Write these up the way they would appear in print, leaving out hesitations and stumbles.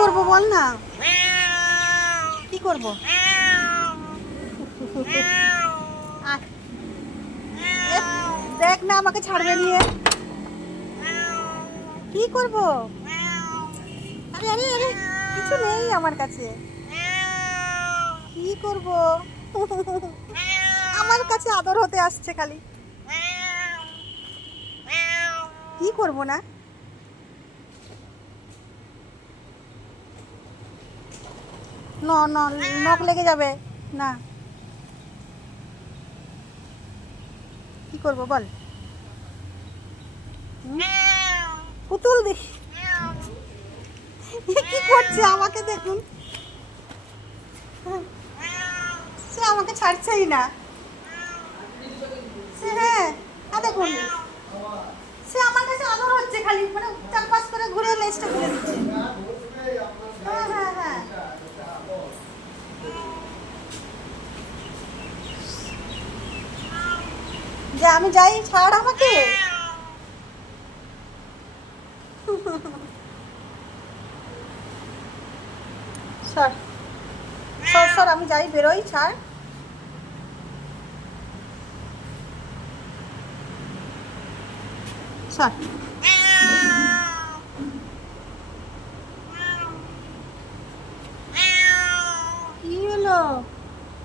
করব বল না, কি করব? আয়, এ, দেখ না আমাকে ছাড়বে নিয়ে, কি করব? আরে আরে আরে, কিছু নেই আমার কাছে, কি করব? আমার কাছে আদর হতে আসছে খালি, কি করব না? ন ন নখ লেগে যাবে না, কি করব বল? হুম? পুতুল দেখি কি করছে আমাকে দেখুন, সে আমাকে ছাড়ছেই না, সে হ্যাঁ দেখুন, সে আমার কাছে আদর হচ্ছে খালি, মানে চারপাশ করে ঘুরে লেজটা তুলে দিচ্ছে। হ্যাঁ হ্যাঁ হ্যাঁ, যে আমি যাই, ছাড় আমাকে। সর সর সর, আমি যাই, বেরোই, ছাড়। সর, কি হলো?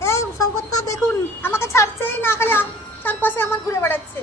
এই শঙ্করদা দেখুন, আমাকে ছাড়ছেই না, খালি চারপাশে আমার ঘুরে বেড়াচ্ছে।